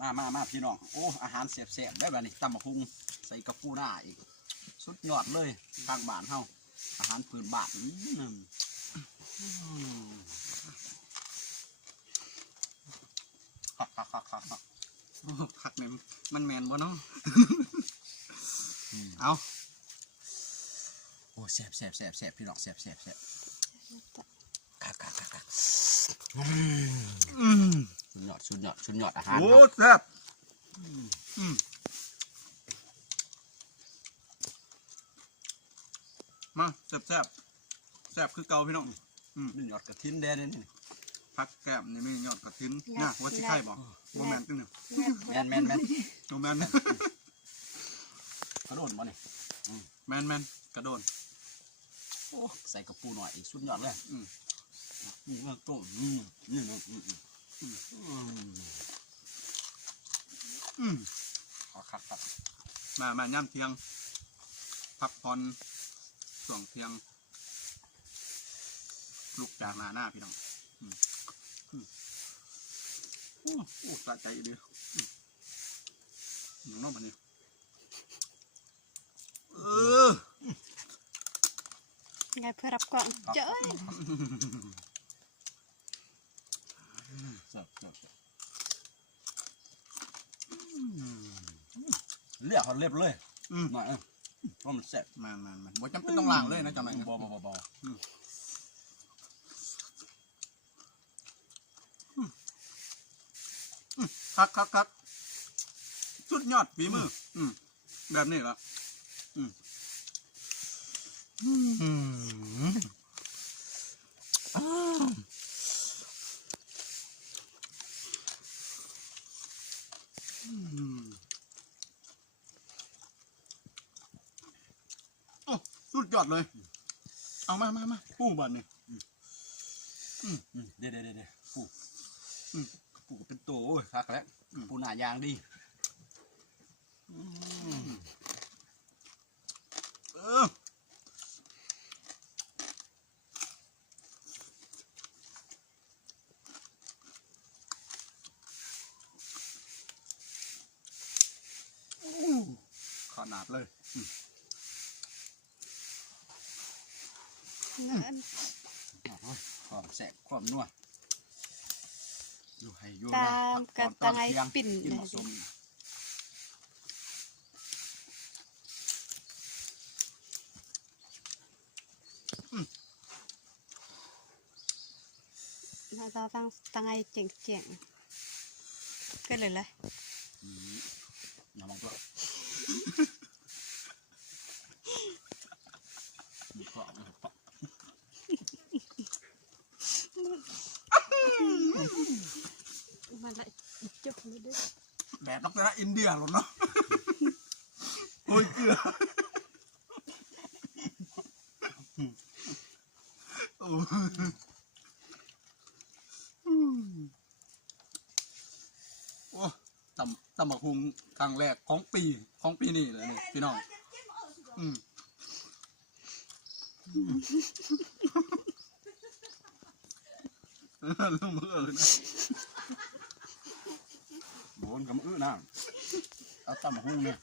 มาพี่น้องโอ้อาหารเสียบได้แบบนี้ตำบักหุ่งใส่กระปูหน้าอีกสุดยอดเลยทางบ้านเฮาอาหารพื้นบ้านผักเนี่ยมันแมนบ่เนาะเอาโอ้เสียบพี่น้องเสียบคักสุดยอดอาหาร โอ้แซ่บมาแซ่บคือเก่าพี่น้องนี่ยอดกระถินแดงนี่ผักแก้มนี่ไม่ยอดกระถินนะว่าสิไข่บ่โมแมนตึ้งหนึ่งแมนโมแมนกระโดดมานี่แมนกระโดดโอ้ใส่กระปูหน่อยอีกสุดยอดเลยนี่มันต้มครับมาย่ำเที่ยงพักผ่อนส่วงเที่ยงลุกจากหน้าพี่น้องโอ้สะใจดีอย่างน้องมันนี่ไงเพื่อรับกล่องเจ้ยเรียกเขาเรียบเลยหน่อยเพราะมันแซ่บมันบ่จำเป็นต้องล้างเลยนะจังไหนบ่คักสุดยอดฝีมือแบบนี้ละสุดยอดเลยเอามาปูบันนี่เดี๋ยวปูเป็นตัวคักแล้วปูหน้ายางดีขนาดเลยความแสบความนัวอยู่ให้อยู่ ตามกันตังไอปิ่นเราตั้งไอเจ๋งก็เลยน้ำมันก็มาละจุกเลยด้วยแบบนักอินเดียหรอเนาะโอ้ยเกลือโอ้ตำบักหุ่งครั้งแรกของปีนี้เลยนี่พี่น้องลงมือเลยนะโบนกับมือน้ำเอาตำบักหุ่งเนี่ย